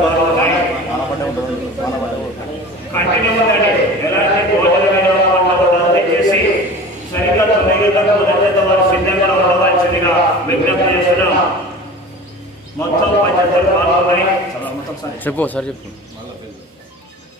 పాల్గొన్నాయి చెప్పు ఒకసారి చెప్పు.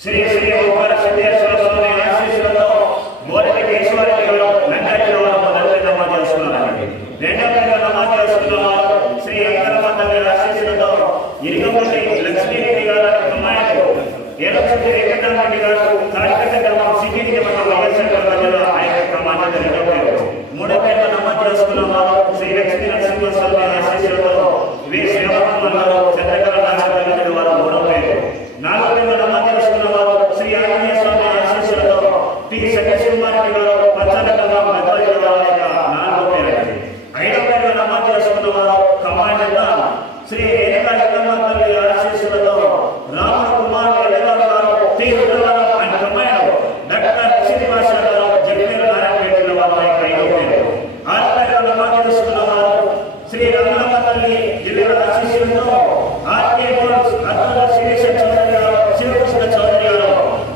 శ్రీ శ్రీ ఓంకార సిద్ధేశ్వర స్వామి ఆశీస్సులతో మోదటి కేశవరెడ్డి గారు వెంకయ్య వారు మొదటి నమోదు చేస్తున్నారండి రెండవ నెల నమోదు చేస్తున్నారు శ్రీ వెంకటమండలి ఆశీస్సులతో ఇరుగమూర్తి లక్ష్మీరెడ్డి గారు అమ్మాయిలు ఏలక్షి వెంకటరెడ్డి గారు కార్యకర్త గ్రామం సిటీ మన వైఎస్ఆర్ జిల్లా ఆయన కమాండర్ రెండవ పేరు మూడవ నెల నమోదు చేసుకున్నారు శ్రీ లక్ష్మీ నరసింహ స్వామి ఆశీస్సులతో వి శ్రీరామకుమార్ గారు చంద్రకళ నాగరాజు వారు మూడవ పేరు నాలుగు నెలల నమోదు చేసుకున్న వారు శ్రీ ఆంజనేయ స్వామి ఆశీస్సులతో టి సత్యసింహారెడ్డి గారు పచ్చనగల మెదక్ జిల్లా యొక్క నాలుగో పేరు ఐదవ నెలల నమోదు చేసుకున్న వారు కమాండర్ శ్రీ రేణుకా ఎల్లమ్మ తల్లి ఆశీస్సులతో Rama Kumar Yellamma garu T Rudravaram and commander doctor Srinivasa garu Jagan Narayana Reddy వారి యొక్క ఐదవ పేరు ఆరు నెలల నమోదు చేసుకున్న వారు శ్రీ రమణమ్మ తల్లి జిల్లా ఆశీస్సులతో ఆర్కే గోల్స్ అద్భుత శిరీష చౌదరి గారు శివకృష్ణ చౌదరి గారు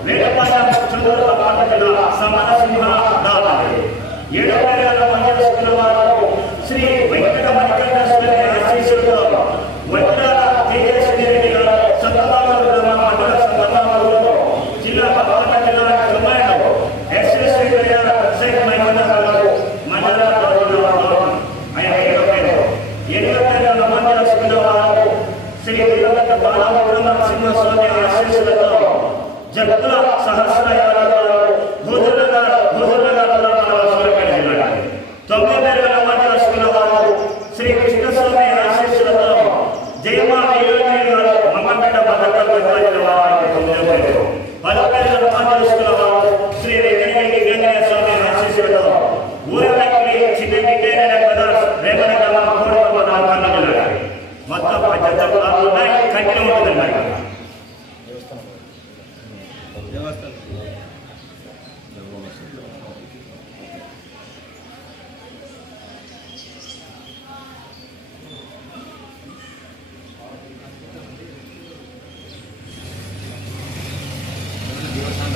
వేటపాలెం చంద్రుల పాట జిల్లా సమాన సింహ దాదాపు ఏడు వేల మంది చేసుకున్న వారు శ్రీ వెంకట మణికంఠ స్వామి ఆశీస్సులతో వజ్రాల తేజస్వి రెడ్డి గారు సత్తనామూరు గ్రామ మండల సత్తనామూరులో జిల్లా పక్కన జిల్లా కమాండర్ ఎస్ఎస్వి గారు షేక్ మైమూనా గారు మండల గౌరవ ఆయన ఏడో పేరు ఎనిమిదో పేరు నమోదు చేసుకున్న వారు శ్రీ తిరుపతి బాలమురుగ సింహస్వామి ఆశీస్సులతో జగత్తుల సహస్రయాలు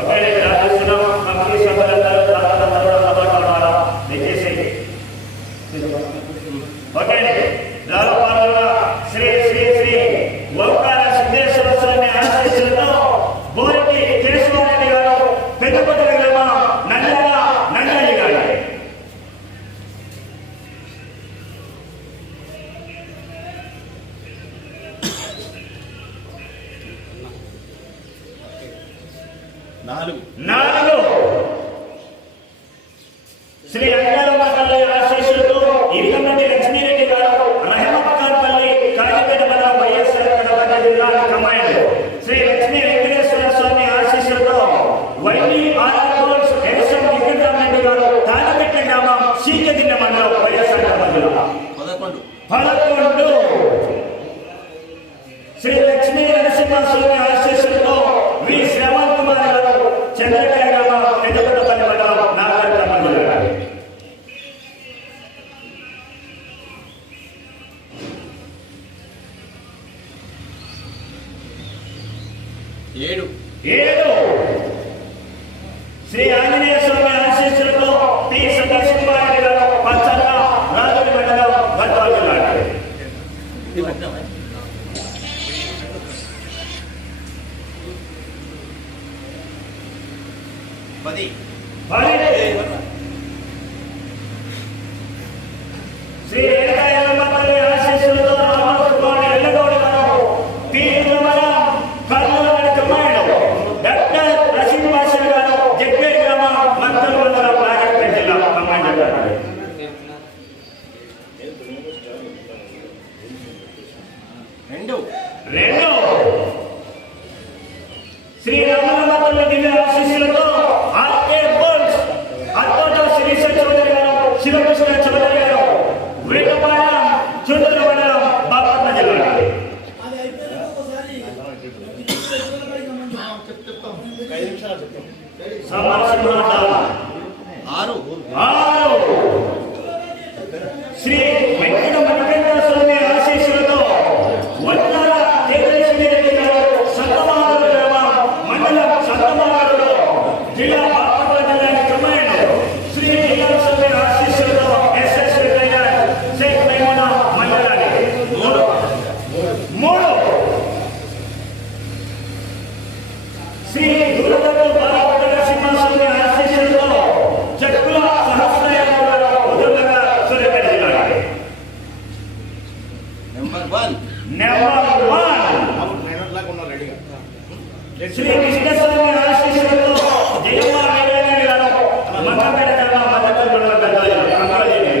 ఓకే రాజేశ్వరం కంపెనీ సభ్యులందరూ దాదాపు సభాకారా దయచేసి ఓకే రాజపాలన శ్రీ శ్రీ శ్రీ ఓంకార సిద్ధేశ్వర స్వామి ఆశీస్సులతో బోరికి కేశవరెడ్డి గారు పెద్దపల్లి గ్రామం నంద్యాల నంద్యాలి గారు నాలుగు. నాలుగు. శ్రీ అంగారమ్మ తల్లి ఆశీస్సులతో ఇరిగంటి లక్ష్మీరెడ్డి గారు రహమత్ఖాన్ పల్లి కాజీపేట మండలం వైఎస్ఆర్ కడప జిల్లా కమాండ్ శ్రీ లక్ష్మీ వెంకటేశ్వర స్వామి ఆశీస్సులతో ఎస్ఎం వెంకటరామరెడ్డి గారు గ్రామం సీకదిన్న మండలం వైఎస్ఆర్ కడప జిల్లా. పదకొండు. పదకొండు. శ్రీ లక్ష్మీ నరసింహస్వామి ఆశీస్సులతో ఏడు. ఏడు. శ్రీ ఆంజనేయ స్వామి ఆశీస్సులతో టి సతీష్ కుమార్ గారు పచ్చన్న రాజుల మండలం గద్వాల జిల్లా పది. పది శ్రీ రేణుకాయలమ్మ తల్లి ఆశీస్సులతో రామకుమార్ ఎల్లగౌడ గారు తీర్థమల కర్నూలు కమాండ్ డాక్టర్ రషీద్ బాషా గారు జగ్గే గ్రామ మంత్రుల మండలం నాగర్పేట జిల్లా కమాండ్ గారు రెండు రెండు శ్రీ రామలమ్మ తల్లి దివ్య ఆశీస్సులతో ఆర్కే బోల్స్ అద్భుత శిరీష చౌదరి గారు శివకృష్ణ చౌదరి గారు వేటపాలెం చంద్రుల మండలం బాపట్ల జిల్లా. ఆరు. ఆరు. శ్రీ వెంకట మణికంఠ స్వామి ఆశీస్సులతో వడ్డాల తేజస్వి రెడ్డి గారు సంతమాగరు గ్రామం మండలం సంతమాగరులో జిల్లా బాపట్ల జిల్లా కమాండ్ శ్రీ జిల్లా స్వామి ఆశీస్సులతో ఎస్ఎస్ రిటైర్ షేక్ మైమునా మండలాన్ని మూడు మూడు శ్రీ దుర్గకు బాలపట్ల నరసింహస్వామి ఆశీస్సులతో చెక్కుల సహస్రయాలు గారు ఉదయంగా సూర్యపేట జిల్లా number one number one Sri Krishnaswamy ఆశీస్సులతో జయమ్మ వీరయ్య గారు మంగపేట జిల్లా మద్దతు మండల పెద్దలు కంగారెడ్డి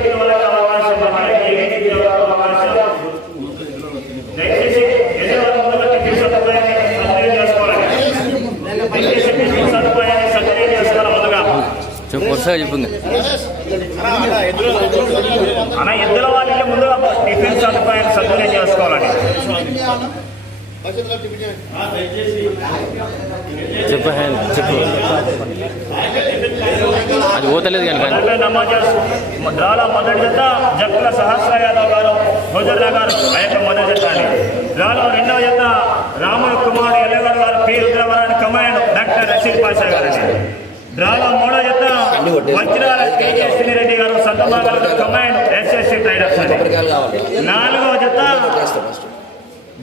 వరుసగా చెప్పింది అన్న ఇద్దరు వాళ్ళకి ముందుగా టిఫిన్ సదుపాయాన్ని సద్వినియోగం చేసుకోవాలండి చెప్పు చెప్పు. అది పోతలేదు కానీ. డ్రాలో మొదటి జత జక్కుల సహస్ర యాదవ్ గారు హుజుర్లా గారు ఆ యొక్క మొదటి జత అని. డ్రాలో రెండవ జత రాముడు కుమారుడు ఎల్లగౌడ గారు పి. రుద్రవరాన్ని కమాండ్ డాక్టర్ రషీద్ పాషా గారు అని. డ్రాలో మూడో జత వజ్రాల తేజస్విని రెడ్డి గారు సంతమాగల కమాండ్ ఎస్ఎస్సి ట్రైడర్స్ అని. నాలుగవ జత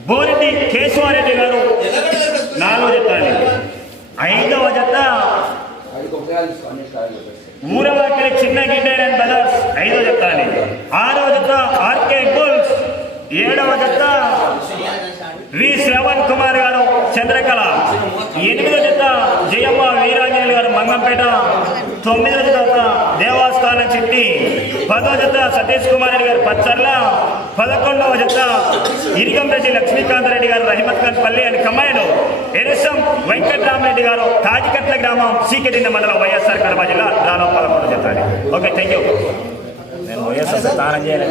బోరెడ్డి కేశవారెడ్డి గారు నాలుగో జత అని. ఐదవ జత ఊరవాకిలి చిన్న గిడ్డైరన్ బ్రదర్స్ ఐదో జత అని ఆరవ జత ఆర్కే గోల్స్ ఏడవ జత వి శ్రవణ్ కుమార్ గారు చంద్రకళ. ఎనిమిదో జత జయమ్మ వీరాంజనేయులు గారు మంగంపేట. తొమ్మిదో జత దేవస్థానం చిట్టి. పదో జత సతీష్ కుమార్ రెడ్డి గారు పచ్చర్ల. పదకొండవ జత ఇరిగంరెడ్డి లక్ష్మీకాంత్ రెడ్డి గారు రహిమత్ పల్లి అని కమ్మాయిలు. ఎరసం వెంకట్రామరెడ్డి గారు తాజికట్ల గ్రామం సీకెదిన్న మండలం వైఎస్ఆర్ కడప జిల్లా దాలో పదమూడు జత ఓకే థ్యాంక్ యూ నేను వైఎస్ఆర్ స్నానం చేయాలి